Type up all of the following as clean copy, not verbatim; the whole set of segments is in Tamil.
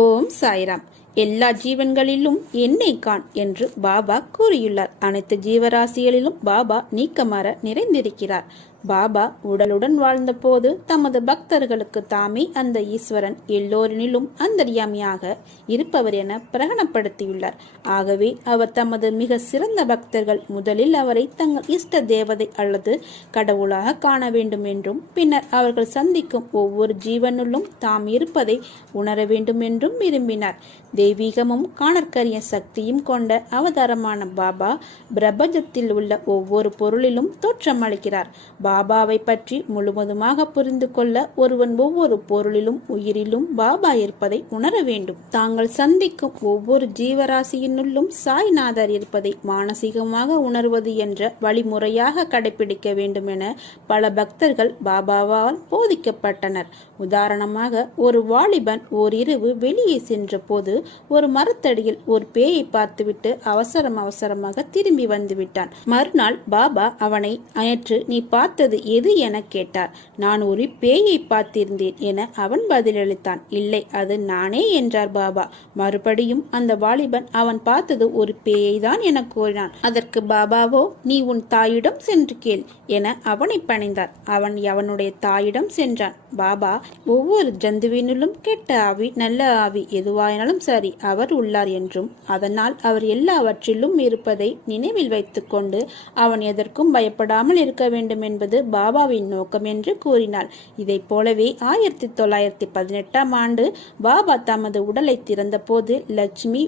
ஓம் சாய்ராம். எல்லா ஜீவன்களிலும் என்னை காண் என்று பாபா கூறியுள்ளார். அனைத்து ஜீவராசிகளிலும் பாபா நீக்கமர நிறைந்திருக்கிறார். பாபா உடலுடன் வாழ்ந்த போது தமது பக்தர்களுக்கு தாமே அந்த ஈஸ்வரன் எல்லோரினிலும் அந்தர்யாமியாக இருப்பவர் என பிரகடனப்படுத்தியுள்ளார். ஆகவே அவர் தமது மிக சிறந்த பக்தர்கள் முதலில் அவரை தங்கள் இஷ்ட தேவதை அல்லது கடவுளாக காண வேண்டும் என்றும், பின்னர் அவர்கள் சந்திக்கும் ஒவ்வொரு ஜீவனுள்ளும் தாம் இருப்பதை உணர வேண்டும் என்றும் விரும்பினார். தெய்வீகமும் காணற்கரிய சக்தியும் கொண்ட அவதாரமான பாபா பிரபஞ்சத்தில் உள்ள ஒவ்வொரு பொருளிலும் தோற்றமளிக்கிறார். பாபாவை பற்றி முழுவதுமாக புரிந்து கொள்ள ஒருவன் ஒவ்வொரு பொருளிலும் உயிரிலும் பாபா இருப்பதை உணர வேண்டும். தாங்கள் சந்திக்கும் ஒவ்வொரு ஜீவராசியினுள்ளும் சாய்நாதர் இருப்பதை மானசீகமாக உணர்வது என்ற வழிமுறையாக கடைபிடிக்க வேண்டும் என பல பக்தர்கள் பாபாவால் போதிக்கப்பட்டனர். உதாரணமாக, ஒரு வாலிபன் ஓரிரவு வெளியே சென்ற போது ஒரு மரத்தடியில் ஒரு பேயை பார்த்துவிட்டு அவசரமாக திரும்பி வந்து விட்டான். மறுநாள் பாபா அவனை நேற்று நீ பார்த்தது எது என கேட்டார். நான் ஒரு பேயை பார்த்திருந்தேன் என அவன் பதிலளித்தான். இல்லை, அது நானே என்றார் பாபா. மறுபடியும் அந்த வாலிபன் அவன் பார்த்தது ஒரு பேயை தான் என கூறினான். அதற்கு பாபாவோ, நீ உன் தாயிடம் சென்று கேள் என அவனை பணிந்தார். அவன் அவனுடைய தாயிடம் சென்றான். பாபா, ஒவ்வொரு ஜந்துவினுள்ளும் கெட்ட ஆவி நல்ல ஆவி எதுவாயினாலும் சரி அவர் உள்ளார் என்றும், அதனால் அவர் எல்லாவற்றிலும் இருப்பதை நினைவில் வைத்துக் கொண்டு அவன் எதற்கும் பயப்படாமல் இருக்க வேண்டும் என்பது பாபாவின் நோக்கம் என்று கூறினார். இதை போலவே 1918ஆம் ஆண்டு பாபா தமது உடலை திறந்த போது லட்சுமி,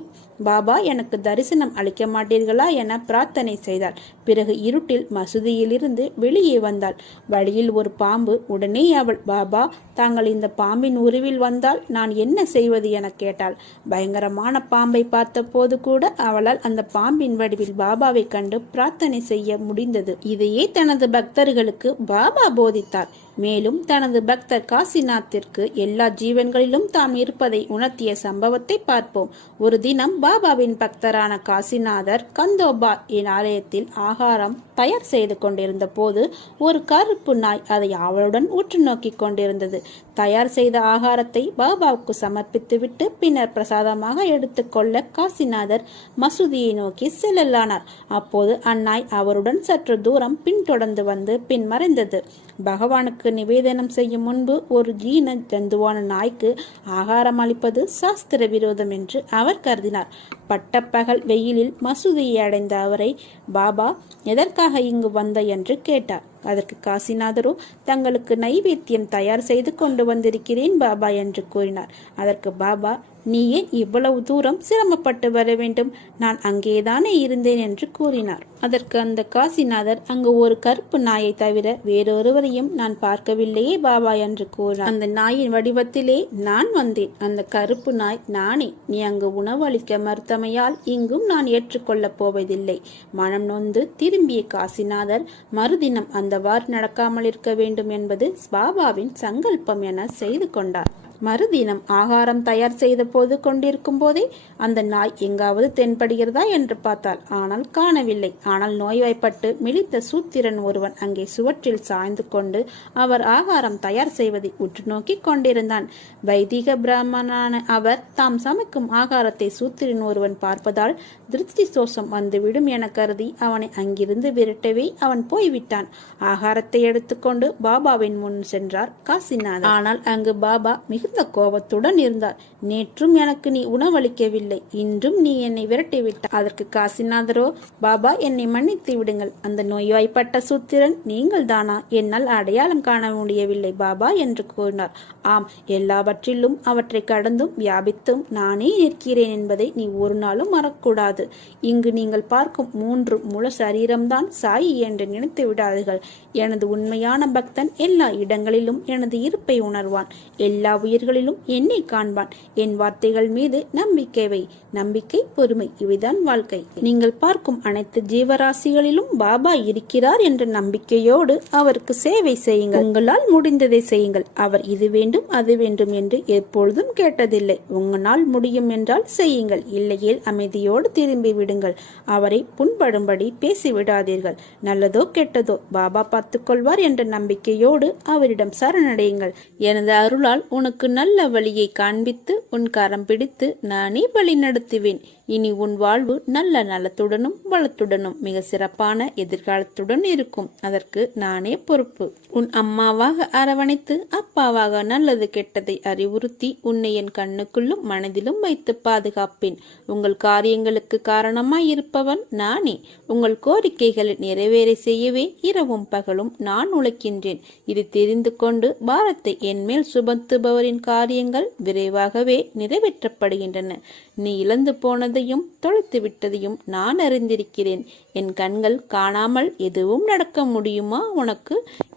பாபா எனக்கு தரிசனம் அளிக்க மாட்டீர்களா என பிரார்த்தனை செய்தாள். பிறகு இருட்டில் மசூதியிலிருந்து வெளியே வந்தாள். வழியில் ஒரு பாம்பு. உடனே அவள், பாபா தாங்கள் இந்த பாம்பின் உருவில் வந்தால் நான் என்ன செய்வது என கேட்டாள். பயங்கரமான பாம்பை பார்த்த போது கூட அவளால் அந்த பாம்பின் வடிவில் பாபாவை கண்டு பிரார்த்தனை செய்ய முடிந்தது. இதையே தனது பக்தர்களுக்கு பாபா போதித்தார். மேலும் தனது பக்தர் காசிநாத்திற்கு எல்லா ஜீவன்களிலும் தாம் இருப்பதை உணர்த்திய சம்பவத்தை பார்ப்போம். ஒரு தினம் பாபாவின் பக்தரான காசிநாதர் கந்தோபா என் ஆலயத்தில் ஆகாரம் தயார் செய்து கொண்டிருந்த போது ஒரு கருப்பு நாய் அதை அவளுடன் உற்று நோக்கி கொண்டிருந்தது. தயார் செய்த ஆகாரத்தை பாபாவுக்கு சமர்ப்பித்துவிட்டு பின்னர் பிரசாதமாக எடுத்துக்கொள்ள காசிநாதர் மசூதியை நோக்கி செல்லலானார். அப்போது அந்நாய் அவருடன் சற்று தூரம் பின்தொடர்ந்து வந்து பின் மறைந்தது. பகவானுக்கு நிவேதனம் செய்யும் முன்பு ஒரு ஜீன ஜந்துவான நாய்க்கு ஆகாரம் அளிப்பது சாஸ்திர விரோதம் என்று அவர் கருதினார். பட்டப்பகல் வெயிலில் மசூதியை அடைந்த அவரை, பாபா எதற்காக இங்கு வந்த என்று கேட்டார். அதற்கு காசிநாதரோ, தங்களுக்கு நைவேத்தியம் தயார் செய்து கொண்டு வந்திருக்கிறேன் பாபா என்று கூறினார். அதற்கு பாபா, நீ ஏன் இவ்வளவு தூரம் சிரமப்பட்டு வர வேண்டும்? நான் அங்கேதானே இருந்தேன் என்று கூறினார். அதற்கு அந்த காசிநாதர், அங்கு ஒரு கருப்பு நாயை தவிர வேறொருவரையும் நான் பார்க்கவில்லையே பாபா என்று கூறினார். அந்த நாயின் வடிவத்திலே நான் வந்தேன். அந்த கருப்பு நாய் நானே. நீ அங்கு உணவு அளிக்க மறுத்தமையால் இங்கும் நான் ஏற்றுக்கொள்ளப் போவதில்லை. மனம் நொந்து திரும்பிய காசிநாதர் மறுதினம் அந்தவாறு நடக்காமல் இருக்க வேண்டும் என்பது பாபாவின் சங்கல்பம் என செய்து கொண்டார். மறுதினம் ஆகாரம் தயார் செய்த போது கொண்டிருக்கும் போதே அந்த நாய் எங்காவது தென்படுகிறதா என்று பார்த்தாள். ஆனால் காணவில்லை. ஆனால் நோய்வாய்ப்பட்டு மிளித்த சூத்திரன் ஒருவன் அங்கே சுவற்றில் சாய்ந்து கொண்டு அவர் ஆகாரம் தயார் செய்வதை உற்று நோக்கி கொண்டிருந்தான். வைதிக பிராமணனான அவர் தாம் சமைக்கும் ஆகாரத்தை சூத்திரன் ஒருவன் பார்ப்பதால் திருஷ்டி தோஷம் வந்துவிடும் என கருதி அவனை அங்கிருந்து விரட்டவே அவன் போய்விட்டான். ஆகாரத்தை எடுத்துக்கொண்டு பாபாவின் முன் சென்றார் காசிநாதர். ஆனால் அங்கு பாபா மிகுந்த கோபத்துடன் இருந்தார். நேற்றும் எனக்கு நீ உணவளிக்கவில்லை, இன்றும் நீ என்னை விரட்டிவிட்டாய். அதற்கு காசிநாதரோ, பாபா என்னை மன்னித்து விடுங்கள். அந்த நோய்வாய்ப்பட்ட சூத்திரன் நீங்கள் தானா? என்னால் அடையாளம் காண முடியவில்லை பாபா என்று கூறினார். ஆம், எல்லாவற்றிலும் அவற்றை கடந்தும் வியாபித்தும் நானே நிற்கிறேன் என்பதை நீ ஒரு நாளும் மறக்கூடாது. இங்கு நீங்கள் பார்க்கும் 3 முழு சரீரம்தான் சாயி என்று நினைத்து விடாதீர்கள். எனது உண்மையான பக்தன் எல்லா இடங்களிலும் எனது இருப்பை உணர்வான். எல்லா உயிர்களிலும் என்னை காண்பான். என் வார்த்தைகள் மீது நம்பிக்கை வை. நம்பிக்கை, பொறுமை, இவைதான் வாழ்க்கை. நீங்கள் பார்க்கும் அனைத்து ஜீவராசிகளிலும் பாபா இருக்கிறார் என்ற நம்பிக்கையோடு அவருக்கு சேவை செய்யுங்கள். உங்களால் முடிந்ததை செய்யுங்கள். அவர் இது வேண்டும் அது வேண்டும் என்று எப்பொழுதும் கேட்டதில்லை. உங்களால் முடியும் என்றால் செய்யுங்கள், இல்லையேல் அமைதியோடு திரும்பி விடுங்கள். அவரை புண்படும்படி பேசிவிடாதீர்கள். நல்லதோ கெட்டதோ பாபா பார்த்துக் கொள்வார் என்ற நம்பிக்கையோடு அவரிடம் சரணடையுங்கள். எனது அருளால் உனக்கு நல்ல வழியை காண்பித்து உன் கரம் பிடித்து நானே வழி நடத்துவேன். இனி உன் வாழ்வு நல்ல நலத்துடனும் வளத்துடனும் மிக சிறப்பான எதிர்காலத்துடன் இருக்கும். அதற்கு நானே பொறுப்பு. உன் அம்மாவாக அரவணைத்து அப்பாவாக நல்லது கெட்டதை அறிவுறுத்தி உன்னை என் கண்ணுக்குள்ளும் மனதிலும் வைத்து பாதுகாப்பேன். உங்கள் காரியங்களுக்கு காரணமாய் இருப்பவன் நானே. உங்கள் கோரிக்கைகளை நிறைவேற செய்யவே இரவும் பகலும் நான் உழைக்கின்றேன். இது தெரிந்து கொண்டு பாரத்தை என்மேல் சுமத்துபவரின் காரியங்கள் விரைவாகவே நிறைவேற்றப்படுகின்றன. நீ இழந்து போனதையும் தொலைத்து விட்டதையும் நான் அறிந்திருக்கிறேன். என் கண்கள் காணாமல் எதுவும் நடக்க முடியுமா உனக்கு?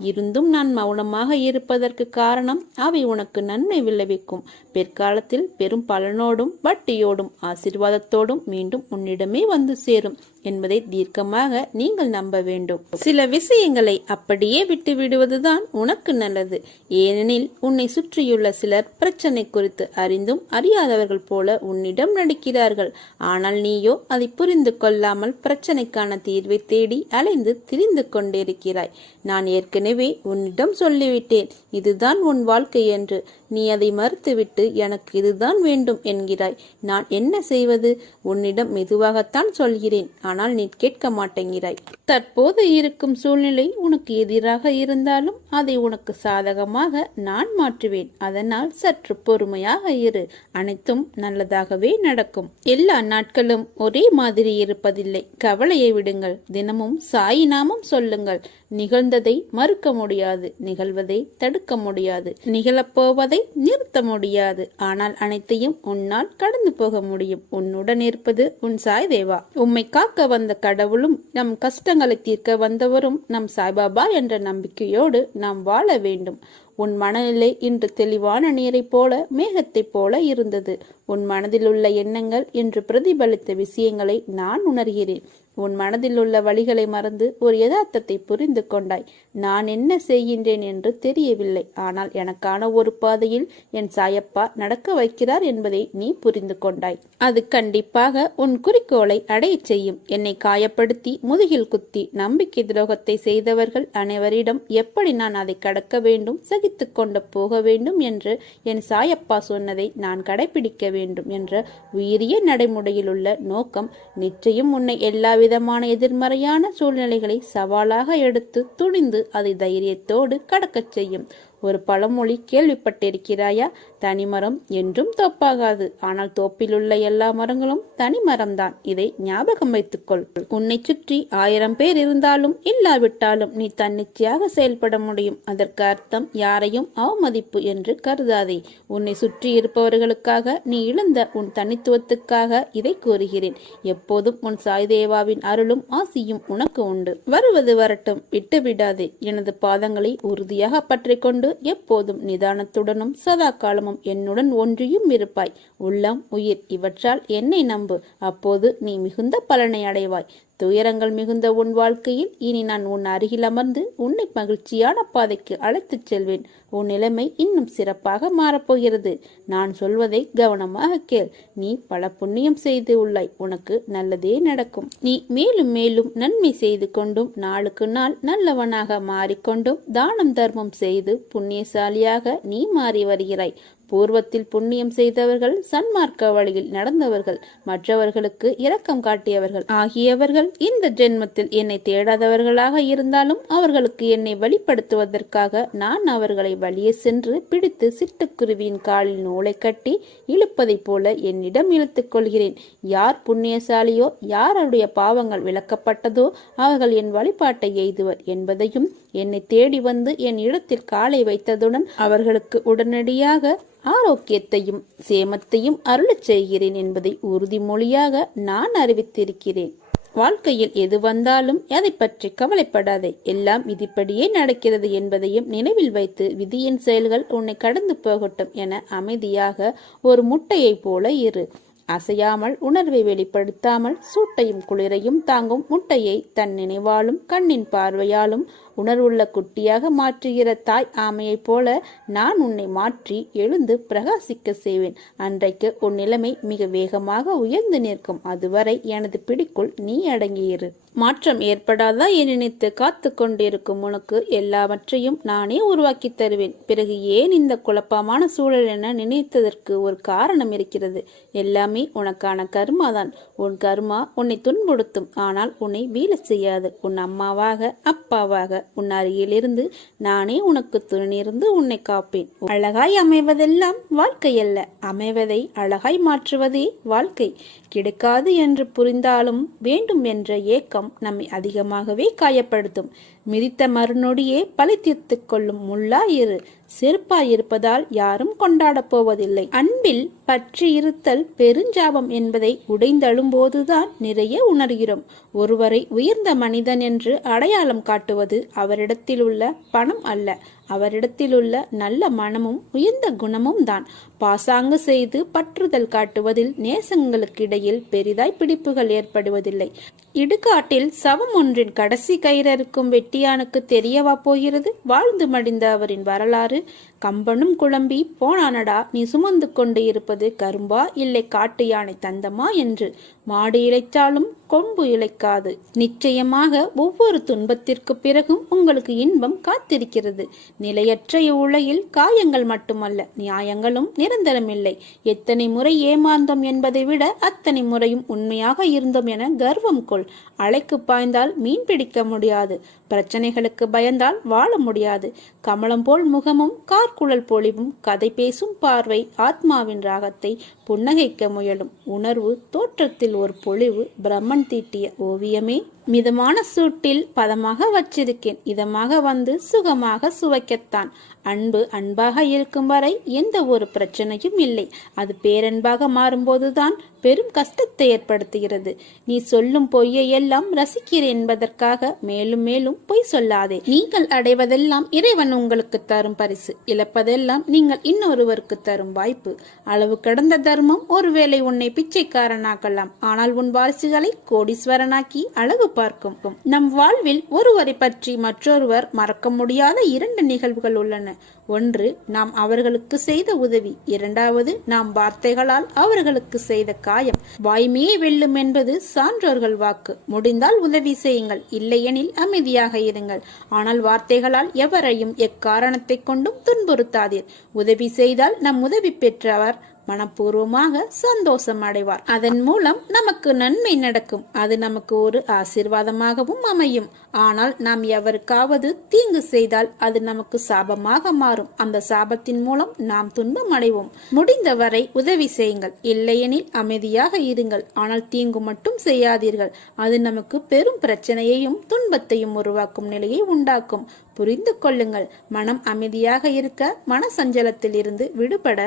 இருந்தும் நான் மௌனமாக இருப்பதற்கு காரணம் அவை உனக்கு நன்மை விளைவிக்கும். பிற்காலத்தில் பெரும் பலனோடும் வட்டியோடும் ஆசீர்வாதத்தோடும் மீண்டும் உன்னிடமே வந்து சேரும் என்பதை தீர்க்கமாக நீங்கள் நம்ப வேண்டும். சில விஷயங்களை அப்படியே விட்டு விடுவதுதான் உனக்கு நல்லது. ஏனெனில் உன்னை சுற்றியுள்ள சிலர் பிரச்சனை குறித்து அறிந்தும் அறியாதவர்கள் போல உன்னிடம் நடிக்கிறார்கள். ஆனால் நீயோ அதை புரிந்து கொள்ளாமல் பிரச்சனைக்கான தீர்வை தேடி அலைந்து திரிந்து கொண்டிருக்கிறாய். நான் ஏற்கனவே உன்னிடம் சொல்லிவிட்டேன், இதுதான் உன் வாழ்க்கை என்று. நீ அதை மறுத்துவிட்டு எனக்கு இதுதான் வேண்டும் என்கிறாய். நான் என்ன செய்வது? உன்னிடம் மெதுவாகத்தான் சொல்கிறேன், ஆனால் நீ கேட்க மாட்டேங்கிறாய். தற்போது இருக்கும் சூழ்நிலை உனக்கு எதிராக இருந்தாலும் அதை உனக்கு சாதகமாக நான் மாற்றுவேன். அதனால் சற்று பொறுமையாக இரு. அனைத்தும் நல்லதாகவே நடக்கும். எல்லா நாட்களும் ஒரே மாதிரி இருப்பதில்லை. கவலையை விடுங்கள். தினமும் சாய் நாமம் சொல்லுங்கள். நிகழ்ந்ததை மறுக்க முடியாது, நிகழ்வதை தடுக்க முடியாது, நிகழப்போவதை நிறுத்த முடியாது. ஆனால் அனைத்தையும் உன்னால் கடந்து போக முடியும். உன்னுடன் இருப்பது உன் சாய் தேவா. உம்மை காக்க வந்த கடவுளும் நம் கஷ்டங்களை தீர்க்க வந்தவரும் நம் சாய்பாபா என்ற நம்பிக்கையோடு நாம் வாழ வேண்டும். உன் மனநிலை இன்று தெளிவான நீரை போல மேகத்தைப் போல இருந்தது. உன் மனதில் உள்ள எண்ணங்கள் இன்று பிரதிபலித்த விஷயங்களை நான் உணர்கிறேன். உன் மனதில் உள்ள வழிகளை மறந்து ஒரு யதார்த்தத்தை புரிந்து கொண்டாய். நான் என்ன செய்கின்றேன் என்று தெரியவில்லை, ஆனால் எனக்கான ஒரு பாதையில் என் சாயப்பா நடக்க வைக்கிறார் என்பதை நீ புரிந்து கொண்டாய். அது கண்டிப்பாக உன் குறிக்கோளை அடைய செய்யும். என்னை காயப்படுத்தி முதுகில் குத்தி நம்பிக்கை துரோகத்தை செய்தவர்கள் அனைவரிடம் எப்படி நான் அதை கடக்க வேண்டும், சகித்து கொண்டு போக வேண்டும் என்று என் சாயப்பா சொன்னதை நான் கடைபிடிக்க வேண்டும் என்ற உயரிய நடைமுறையில் உள்ள நோக்கம் நிச்சயம் உன்னை எல்லா விதமான எதிர்மறையான சூழ்நிலைகளை சவாலாக எடுத்து துணிந்து அதை தைரியத்தோடு கடக்கச் செய்யும். ஒரு பழமொழி கேள்விப்பட்டிருக்கிறாயா? தனிமரம் என்றும் தோப்பாகாது, ஆனால் தோப்பில் உள்ள எல்லா மரங்களும் தனிமரம்தான். இதை ஞாபகம் வைத்துக்கொள். உன்னை சுற்றி 1000 பேர் இருந்தாலும் இல்லாவிட்டாலும் நீ தன்னிச்சையாக செயல்பட முடியும். அதற்கு அர்த்தம் யாரையும் அவமதிப்பு என்று கருதாதே. உன்னை சுற்றி இருப்பவர்களுக்காக நீ இழந்த உன் தனித்துவத்துக்காக இதை கூறுகிறேன். எப்போதும் உன் சாய்தேவாவின் அருளும் ஆசியும் உனக்கு உண்டு. வருவது வரட்டும், விட்டுவிடாதே. எனது பாதங்களை உறுதியாக பற்றி கொண்டு எப்போதும் நிதானத்துடனும் சதா காலமும் என்னுடன் ஒன்றியும் இருப்பாய். உள்ளம், உயிர் இவற்றால் என்னை நம்பு. அப்போது நீ மிகுந்த பலனை அடைவாய். துயரங்கள் மிகுந்த உன் வாழ்க்கையில் இனி நான் உன் அருகில் அமர்ந்து உன்னை மகிழ்ச்சியான பாதைக்கு அழைத்துச் செல்வேன். உன் நிலைமை இன்னும் சிறப்பாக மாறப்போகிறது. நான் சொல்வதை கவனமாக கேள். நீ பல புண்ணியம் செய்து உள்ளாய். உனக்கு நல்லதே நடக்கும். நீ மேலும் மேலும் நன்மை செய்து கொண்டும் நாளுக்கு நாள் நல்லவனாக மாறிக்கொண்டும் தானம் தர்மம் செய்து புண்ணியசாலியாக நீ மாறி வருகிறாய். பூர்வத்தில் புண்ணியம் செய்தவர்கள், சன்மார்க்க வழியில் நடந்தவர்கள், மற்றவர்களுக்கு இரக்கம் காட்டியவர்கள் ஆகியவர்கள் இந்த ஜென்மத்தில் என்னை தேடாதவர்களாக இருந்தாலும் அவர்களுக்கு என்னை வழிபடுத்துவதற்காக நான் அவர்களை வழியே சென்று பிடித்து சிட்டுக்குருவியின் காலில் நூலை கட்டி இழுப்பதைப் போல என்னிடம் இழுத்துக் கொள்கிறேன். யார் புண்ணியசாலியோ, யாருடைய பாவங்கள் விளக்கப்பட்டதோ அவர்கள் என் வழிபாட்டை எய்துவர் என்பதையும், என்னை தேடி வந்து என் இடத்தில் காலை வைத்ததுடன் அவர்களுக்கு உடனடியாக ஆரோக்கியத்தையும் சேமத்தையும் அருளச் செய்கிறேன் என்பதை உறுதிமொழியாக நான் அறிவித்திருக்கிறேன். வாழ்க்கையில் எது வந்தாலும் எதை பற்றி கவலைப்படாதே. எல்லாம் விதிப்படியே நடக்கிறது என்பதையும் நினைவில் வைத்து விதியின் செயல்கள் உன்னை கடந்து போகட்டும் என அமைதியாக ஒரு முட்டையைப் போல இரு. அசையாமல் உணர்வை வெளிப்படுத்தாமல் சூட்டையும் குளிரையும் தாங்கும் முட்டையை தன் நினைவாலும் கண்ணின் பார்வையாலும் உணர்வுள்ள குட்டியாக மாற்றுகிற தாய் ஆமையைப் போல நான் உன்னை மாற்றி எழுந்து பிரகாசிக்க செய்வேன். அன்றைக்கு உன் நிலைமை மிக வேகமாக உயர்ந்து நிற்கும். அதுவரை எனது பிடிக்குள் நீ அடங்கியிரு. மாற்றம் ஏற்படாதா என நினைத்து காத்து கொண்டிருக்கும் உனக்கு எல்லாவற்றையும் நானே உருவாக்கி தருவேன். பிறகு ஏன் இந்த குழப்பமான சூழல் என நினைத்ததற்கு ஒரு காரணம் இருக்கிறது. எல்லாமே உனக்கான கர்மாதான். உன் கர்மா உன்னை துன்புறுத்தும், ஆனால் உன்னை வீழ செய்யாது. உன் அம்மாவாக அப்பாவாக உன் அருகிலிருந்து நானே உனக்கு துணியிருந்து உன்னை காப்பேன். அழகாய் அமைவதெல்லாம் வாழ்க்கை அல்ல, அமைவதை அழகாய் மாற்றுவதே வாழ்க்கை. கிடைக்காது என்று புரிந்தாலும் வேண்டும் என்ற ஏக்கம் நம்மை அதிகமாகவே காயப்படுத்தும். மிதித்த மறுநொடியே பழி தீர்த்து கொள்ளும் முள்ளாயிரு. செருப்பாயிருப்பதால் யாரும் கொண்டாடப் போவதில்லை. அன்பில் பற்றி இருத்தல் பெருஞ்சாபம் என்பதை உடைந்தழும் போதுதான் நிறைய உணர்கிறோம். ஒருவரை உயர்ந்த மனிதன் என்று அடையாளம் காட்டுவது அவரிடத்தில் உள்ள பணம் அல்ல, அவரிடத்திலுள்ள நல்ல மனமும் உயர்ந்த குணமும் தான். பாசாங்கு செய்து பற்றுதல் காட்டுவதில் நேசங்களுக்கிடையில் பெரிதாய் பிடிப்புகள் ஏற்படுவதில்லை. இடுகாட்டில் சவம் ஒன்றின் கடைசி கயிறறுக்கும் வெட்டியானுக்கு தெரியவா போகிறது வாழ்ந்து மடிந்த அவரின் வரலாறு? கம்பனும் குழம்பி போனானடா, நீ சுமந்து கொண்டு இருப்பது கரும்பா இல்லை காட்டு யானை தந்தமா என்று. மாடு இழைத்தாலும் கொம்பு இழைக்காது. நிச்சயமாக ஒவ்வொரு துன்பத்திற்கு பிறகும் உங்களுக்கு இன்பம் காத்திருக்கிறது. நிலையற்ற இவ்வுலகில் காயங்கள் மட்டுமல்ல, நியாயங்களும் நிரந்தரமில்லை. எத்தனை முறை ஏமாந்தோம் என்பதை விட அத்தனை முறையும் உண்மையாக இருந்தோம் என கர்வம் கொள். அலைக்கு பாய்ந்தால் மீன் பிடிக்க முடியாது, பிரச்சனைகளுக்கு பயந்தால் வாழ முடியாது. கமலம் போல் முகமும் கார்குழல் பொலிவும் கதை பேசும் பார்வை ஆத்மாவின் ராகத்தை புன்னகைக்க முயலும். உணர்வு தோற்றத்தில் ஒரு பொலிவு பிரம்மன் தீட்டிய ஓவியமே. மிதமான சூட்டில் பதமாக வச்சிருக்கேன், இதமாக வந்து சுகமாக சுவைக்கத்தான். அன்பு அன்பாக இருக்கும் வரை எந்த ஒரு பிரச்சனையும் இல்லை. அது பேரன்பாக மாறும்போதுதான் பெரும் கஷ்டத்தை ஏற்படுத்துகிறது. நீ சொல்லும் பொய்யை எல்லாம் ரசிக்கிறேன் என்பதற்காக மேலும் மேலும் பொய் சொல்லாதே. நீங்கள் அடைவதெல்லாம் இறைவன் உங்களுக்கு தரும் பரிசு, இழப்பதெல்லாம் நீங்கள் இன்னொருவருக்கு தரும் வாய்ப்பு. அளவு கடந்த தர்மம் ஒருவேளை உன்னை பிச்சைக்காரனாக்கலாம், ஆனால் உன் வாரிசுகளை கோடீஸ்வரனாக்கி அழகு பார்க்கும். நம் வாழ்வில் ஒருவரை பற்றி மற்றொருவர் மறக்க முடியாத 2 நிகழ்வுகள் உள்ளன. ஒன்று, நாம் அவர்களுக்கு செய்த உதவி. இரண்டாவது, நாம் வார்த்தைகளால் அவர்களுக்கு செய்த காயம். வாய்மையே வெல்லும் என்பது சான்றோர்கள் வாக்கு. முடிந்தால் உதவி செய்யுங்கள், இல்லையெனில் அமைதியாக இருங்கள். ஆனால் வார்த்தைகளால் எவரையும் எக்காரணத்தை கொண்டும் துன்புறுத்தாதீர். உதவி செய்தால் நம் உதவி பெற்றவர் மனப்பூர்வமாக சந்தோஷம் அடைவார். அதன் மூலம் நமக்கு நன்மை நடக்கும். அது நமக்கு ஒரு ஆசீர்வாதமாகவும் அமையும். ஆனால் நாம் எவருக்காவது தீங்கு செய்தால் அது நமக்கு சாபமாக மாறும். அந்த சாபத்தின் மூலம் நாம் துன்பம் அடைவோம். முடிந்தவரை உதவி செய்யுங்கள், இல்லையெனில் அமைதியாக இருங்கள். ஆனால் தீங்கு மட்டும் செய்யாதீர்கள். அது நமக்கு பெரும் பிரச்சனையையும் துன்பத்தையும் உருவாக்கும் நிலையை உண்டாக்கும். புரிந்து கொள்ளுங்கள். மனம் அமைதியாக இருக்க, மன சஞ்சலத்தில் இருந்து விடுபட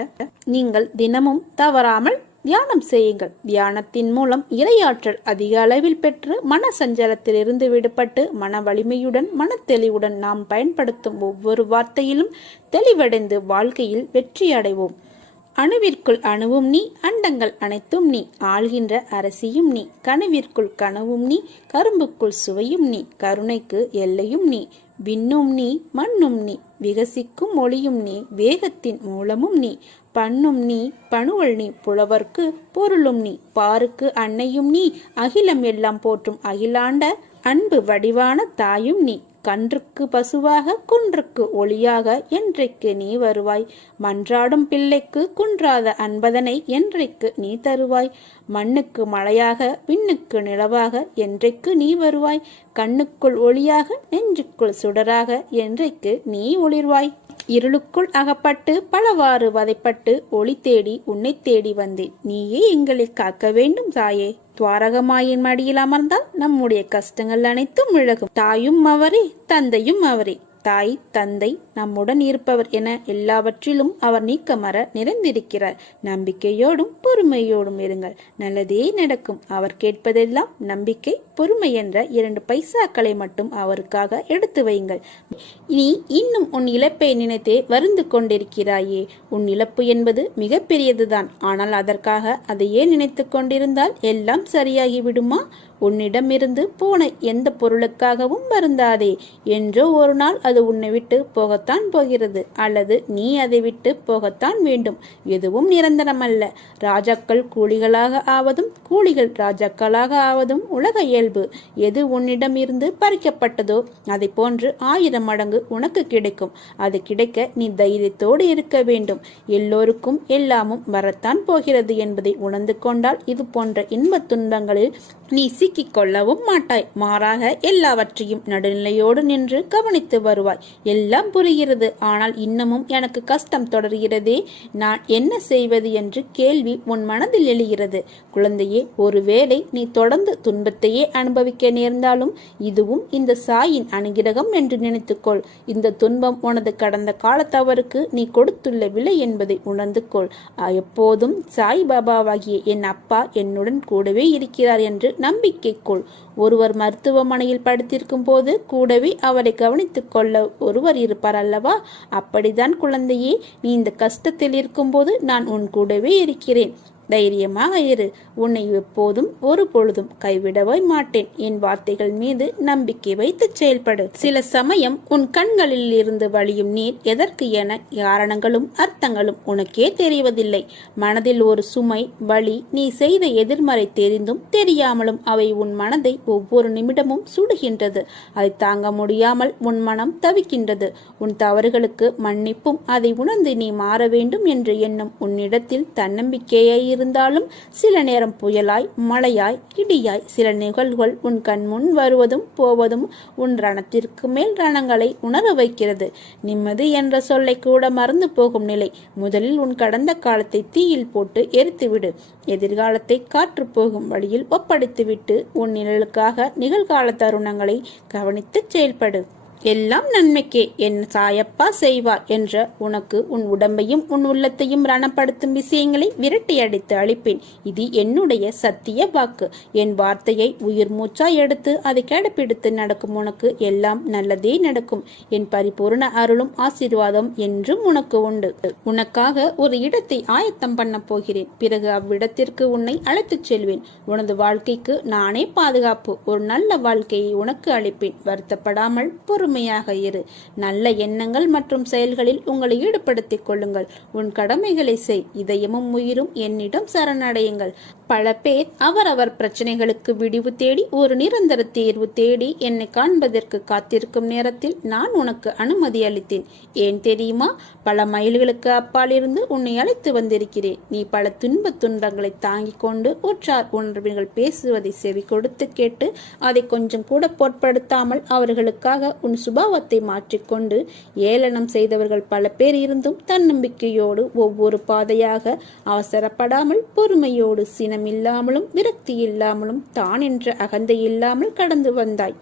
நீங்கள் தினமும் தவறாமல் தியானம் செய்யுங்கள். தியானத்தின் மூலம் இறையாற்றல் அதிக அளவில் பெற்று மன சஞ்சலத்தில் இருந்து விடுபட்டு மன வலிமையுடன் மன தெளிவுடன் நாம் பயன்படுத்தும் ஒவ்வொரு வார்த்தையிலும் தெளிவடைந்து வாழ்க்கையில் வெற்றி அடைவோம். அணுவிற்குள் அணுவும் நீ, அண்டங்கள் அனைத்தும் நீ, ஆள்கின்ற அரசியும் நீ. கனவிற்குள் கனவும் நீ, கரும்புக்குள் சுவையும் நீ, கருணைக்கு எல்லையும் நீ. விண்ணும் நீ, மண்ணும் நீ, விகசிக்கும் ஒளியும் நீ, வேகத்தின் மூலமும் நீ. பண்ணும் நீ, பணுவல் நீ, புலவர்க்கு பொருளும் நீ, பாருக்கு அன்னையும் நீ, அகிலம் எல்லாம் போற்றும் அகிலாண்ட அன்பு வடிவான தாயும் நீ. கன்றுக்கு பசுவாக, குன்றுக்கு ஒளியாக என்றைக்கு நீ வருவாய். மன்றாடும் பிள்ளைக்கு குன்றாத அன்பதனை என்றைக்கு நீ தருவாய். மண்ணுக்கு மழையாக, விண்ணுக்கு நிலவாக என்றைக்கு நீ வருவாய். கண்ணுக்குள் ஒளியாக, நெஞ்சுக்குள் சுடராக என்றைக்கு நீ ஒளிர்வாய். இருளுக்குள் அகப்பட்டு பலவாறு வதைப்பட்டு ஒளி தேடி உன்னை தேடி வந்தேன். நீயே எங்களை காக்க வேண்டும் தாயே. துவாரகமாயின் மடியில் அமர்ந்தால் நம்முடைய கஷ்டங்கள் அனைத்தும் விலகும். தாயும் அவரே, தந்தையும் அவரே. தாய், தந்தை, நம்முடன் இருப்பவர் என எல்லாவற்றிலும் அவர் நீக்கமற நிறைந்திருக்கிறார். நம்பிக்கையோடும் பொறுமையோடும் இருங்கள், நல்லதே நடக்கும். அவர் கேட்பதெல்லாம் நம்பிக்கை, பொறுமை என்ற 2 பைசாக்களை மட்டும் அவருக்காக எடுத்து வையுங்கள். நீ இன்னும் உன் இழப்பை நினைத்தே வருந்து கொண்டிருக்கிறாயே. உன் இழப்பு என்பது மிக பெரியதுதான். ஆனால் அதற்காக அதையே நினைத்து கொண்டிருந்தால் எல்லாம் சரியாகி விடுமா? உன்னிடமிருந்து போன எந்த பொருளுக்காகவும் வருந்தாதே. என்றோ ஒரு நாள் அது உன்னை விட்டு போகத்தான் போகிறது, அல்லது நீ அதை விட்டு போகத்தான் வேண்டும். எதுவும் நிரந்தரமல்ல. ராஜாக்கள் கூலிகளாக ஆவதும் கூலிகள் ராஜாக்களாக ஆவதும் உலக இயல்பு. எது உன்னிடம் இருந்து பறிக்கப்பட்டதோ அதை போன்று 1000 மடங்கு உனக்கு கிடைக்கும். அது கிடைக்க நீ தைரியத்தோடு இருக்க வேண்டும். எல்லோருக்கும் எல்லாமும் வரத்தான் போகிறது என்பதை உணர்ந்து கொண்டால் இது போன்ற இன்பத் துன்பங்களில் நீ சிக்கிக் கொள்ளவும் மாட்டாய். மாறாக எல்லாவற்றையும் நடுநிலையோடு நின்று கவனித்து வருவாய். எல்லாம் புரிகிறது. ஆனால் இன்னமும் எனக்கு கஷ்டம் தொடர்கிறதே, நான் என்ன செய்வது என்று கேள்வி உன் மனதில் எழுகிறது. குழந்தையே, ஒருவேளை நீ தொடர்ந்து துன்பத்தையே அனுபவிக்க நேர்ந்தாலும் இதுவும் இந்த சாயின் அனுகிரகம் என்று நினைத்துக்கொள். இந்த துன்பம் உனது கடந்த கால தவறுக்கு நீ கொடுத்துள்ள விலை என்பதை உணர்ந்து கொள். எப்போதும் சாய் பாபாவாகிய என் அப்பா என்னுடன் கூடவே இருக்கிறார் என்று நம்பிக்கை கொள். ஒருவர் மருத்துவமனையில் படுத்திருக்கும் போது கூடவே அவரை கவனித்துக் கொள்ள ஒருவர் இருப்பார் அல்லவா? அப்படித்தான் குழந்தையே, நீ இந்த கஷ்டத்தில் இருக்கும்போது நான் உன் கூடவே இருக்கிறேன். தைரியமாக இரு. உன்னை எப்போதும் ஒரு பொழுதும் கைவிடவே மாட்டேன். என் வார்த்தைகள் மீது நம்பிக்கை வைத்து செயல்படு. சில சமயம் உன் கண்களில் இருந்து வழியும் நீர் எதற்கு என காரணங்களும் அர்த்தங்களும் உனக்கே தெரிவதில்லை. மனதில் ஒரு சுமை, வலி, நீ செய்த எதிர்மறை தெரிந்தும் தெரியாமலும் அவை உன் மனதை ஒவ்வொரு நிமிடமும் சுடுகின்றது. அதை தாங்க முடியாமல் உன் மனம் தவிக்கின்றது. உன் தவறுகளுக்கு மன்னிப்பும் அதை உணர்ந்து நீ மாற வேண்டும் என்று எண்ணும் உன்னிடத்தில் தன்னம்பிக்கையை இருந்தாலும் சில நேரம் புயலாய், மழையாய், இடியாய் சில நிகழ்வுகள் உன் கண் முன் வருவதும் போவதும் உன் ரணத்திற்கு மேல் ரணங்களை உணர வைக்கிறது. நிம்மதி என்ற சொல்லை கூட மறந்து போகும் நிலை. முதலில் உன் கடந்த காலத்தை தீயில் போட்டு எரித்துவிடு. எதிர்காலத்தை காற்று போகும் வழியில் ஒப்படைத்துவிட்டு உன் நிழலுக்காக நிகழ்கால தருணங்களை கவனித்து செயல்படு. எல்லாம் நன்மைக்கே, என் சாயப்பா செய்வார் என்ற உனக்கு உன் உடம்பையும் உன் உள்ளத்தையும் ரணப்படுத்தும் விஷயங்களை விரட்டி அடித்து அழிப்பேன். இது என்னுடைய சத்திய வாக்கு. என் வார்த்தையை உயிர் மூச்சாய் எடுத்து அதை கடைப்பிடித்து நடக்கும் உனக்கு எல்லாம் நல்லதே நடக்கும். என் பரிபூர்ண அருளும் ஆசீர்வாதம் என்றும் உனக்கு உண்டு. உனக்காக ஒரு இடத்தை ஆயத்தம் பண்ண போகிறேன். பிறகு அவ்விடத்திற்கு உன்னை அழைத்துச் செல்வேன். உனது வாழ்க்கைக்கு நானே பாதுகாப்பு. ஒரு நல்ல வாழ்க்கையை உனக்கு அளிப்பேன். வருத்தப்படாமல் பொறுமையாக இரு. நல்ல எண்ணங்கள் மற்றும் செயல்களில் உங்களை ஈடுபடுத்திக் கொள்ளுங்கள். உன் கடமைகளை செய். இதயமும் உயிரும் என்னிடம் சரணடையுங்கள். பல பேர் அவரவர் பிரச்சனைகளுக்கு விடிவு தேடி ஒரு நிரந்தர தீர்வு தேடி என்னை காண்பதற்கு காத்திருக்கும் நேரத்தில் நான் உனக்கு அனுமதி அளித்தேன். ஏன் தெரியுமா? பல மைல்களுக்கு அப்பால் இருந்து உன்னை அழைத்து வந்திருக்கிறேன். நீ பல துன்பங்களை தாங்கிக் கொண்டு உற்றார் உணர்வுகள் பேசுவதை செவி கொடுத்து கேட்டு அதை கொஞ்சம் கூட பொருட்படுத்தாமல் அவர்களுக்காக உன் சுபாவத்தை மாற்றிக்கொண்டு ஏளனம் செய்தவர்கள் பல பேர் இருந்தும் தன்னம்பிக்கையோடு ஒவ்வொரு பாதையாக அவசரப்படாமல் பொறுமையோடு இல்லாமலும் விரக்தி இல்லாமலும் தான் என்ற அகந்தை இல்லாமல் கடந்து வந்தாய்.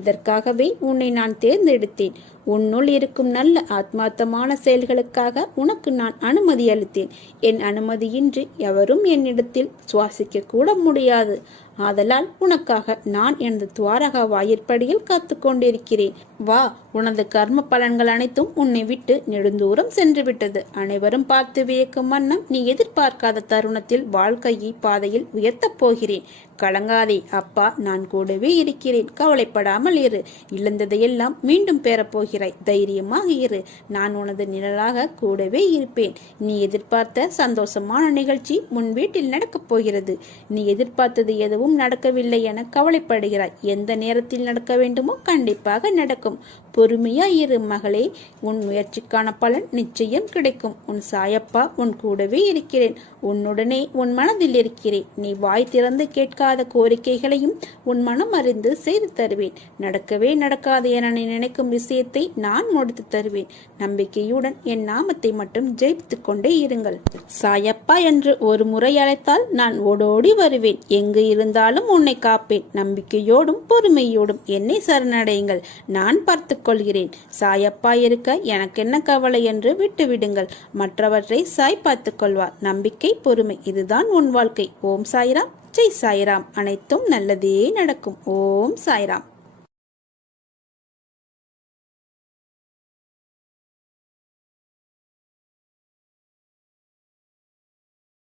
இதற்காகவே உன்னை நான் தேர்ந்தெடுத்தேன். உன்னுள் இருக்கும் நல்ல ஆத்மார்த்தமான செயல்களுக்காக உனக்கு நான் அனுமதி அளித்தேன். என் அனுமதியின்றி எவரும் என்னிடத்தில் சுவாசிக்க கூட முடியாது. ஆதலால் உனக்காக நான் எனது துவாரகா வாயிற்படியில் காத்து கொண்டிருக்கிறேன். வா, உனது கர்ம பலன்கள் அனைத்தும் உன்னை விட்டு நெடுந்தூரம் சென்று விட்டது. அனைவரும் பார்த்து வியக்கும் வண்ணம் நீ எதிர்பார்க்காத தருணத்தில் வாழ்க்கையை பாதையில் உயர்த்தப் போகிறேன். கலங்காதே அப்பா, நான் கூடவே இருக்கிறேன். கவலைப்படாமல் இரு. இழந்ததையெல்லாம் மீண்டும் பெறப்போகிறாய். தைரியமாக இரு. நான் உனது நிழலாக கூடவே இருப்பேன். நீ எதிர்பார்த்த சந்தோஷமான நிகழ்ச்சி உன் வீட்டில் நடக்கப் போகிறது. நீ எதிர்பார்த்தது எதுவும் நடக்கவில்லை என கவலைப்படுகிறாய். எந்த நேரத்தில் நடக்க வேண்டுமோ கண்டிப்பாக நடக்கும். பொறுமையாய் இரு மகளே. உன் முயற்சிக்கான பலன் நிச்சயம் கிடைக்கும். உன் சாயப்பா உன் கூடவே இருக்கிறேன். உன்னுடனே உன் மனதில் இருக்கிறேன். நீ வாய் திறந்து கேட்காத கோரிக்கைகளையும் உன் மனம் அறிந்து செய்து தருவேன். நடக்கவே நடக்காது என நீ நினைக்கும் விஷயத்தை நான் முடித்து தருவேன். நம்பிக்கையுடன் என் நாமத்தை மட்டும் ஜெயித்துக் கொண்டே இருங்கள். சாயப்பா என்று ஒரு முறை அழைத்தால் நான் ஓடோடி வருவேன். எங்கு இருந்தாலும் உன்னை காப்பேன். நம்பிக்கையோடும் பொறுமையோடும் என்னை சரணடையுங்கள். நான் பார்த்து கொள்கிறேன். சாயப்பா இருக்க எனக்கென்ன கவலை என்று விட்டுவிடுங்கள். மற்றவற்றை சாய் பார்த்து கொள்வார். நம்பிக்கை, பொறுமை, இதுதான் உன் வாழ்க்கை. ஓம் சாய்ராம், ஜெய் சாய்ராம். அனைத்தும் நல்லதே நடக்கும். ஓம் சாய்ராம்.